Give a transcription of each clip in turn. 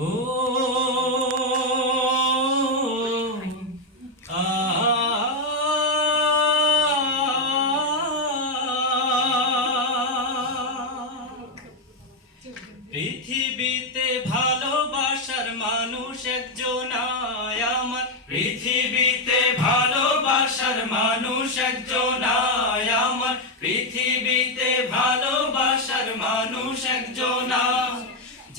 পৃথিবীতে ভালোবাসার মানুষ একজন আমার পৃথিবীতে ভালোবাসার মানুষ পৃথিবীতে ভালোবাসার মানুষ।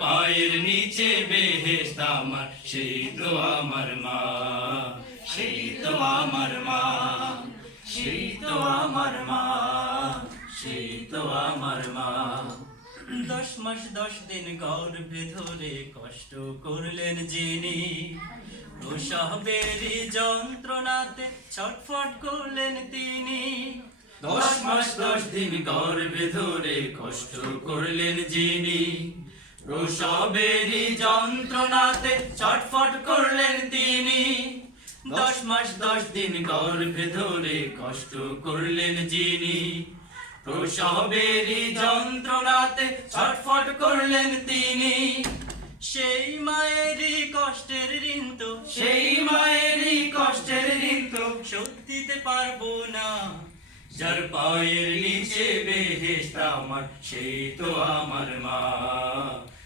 পায়ের নিচে বেহেস্ত আমার, সেই তো আমার মা, সেই তো আমার মা, সেই তো আমার মা, সেই তো আমার মা। দশ মাস, দশ দিন গর্ভে ধরে কষ্ট করলেন যিনি, প্রসবেরই যন্ত্রণাতে ছটফট করলেন তিনি। দশ মাস, দশ দিন গর্ভে ধরে কষ্ট করলেন যিনি যন্ত্রণাতে ছটফট করলেন তিনি। দশ মাস, দশ দিন গর্ভে ধরে কষ্ট করলেন যিনি। যন্ত্রণাতে ছটফট করলেন তিনি। সেই মায়েরই কষ্টের ঋণ তো, সেই মায়েরই কষ্টের ঋণ তো দিতে পারব না। যার পায়ের নিচে বেহেস্ত আমার, সেই তো আমার মা।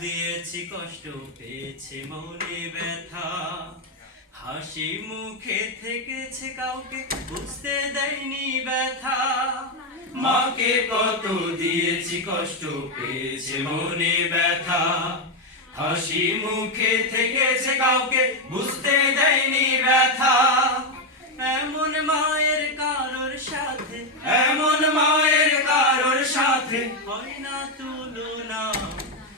দিয়েছি কষ্ট, পেয়েছে মনে ব্যথা। হাসি মুখে থেকেছে কাউকে, বুঝতে দেয়নি ব্যথা। মাকে কত দিয়েছি কষ্ট, পেয়েছে মনে ব্যথা। হাসি মুখে থেকেছে কাউকে, বুঝতে দেয়নি ব্যথা। এমন মায়ের কারোর সাথে, এমন মায়ের কারোর সাথে হয় না তুলনা।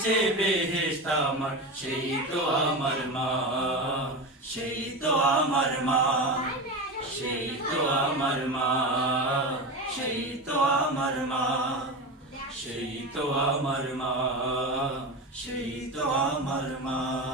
নিচে বেহেস্ত আমার, সেই তো আমার মা। সেই তো আমার মা। সেই তো আমার মা। সেই তো আমার মা। সেই তো আমার মা। সেই তো আমার মা।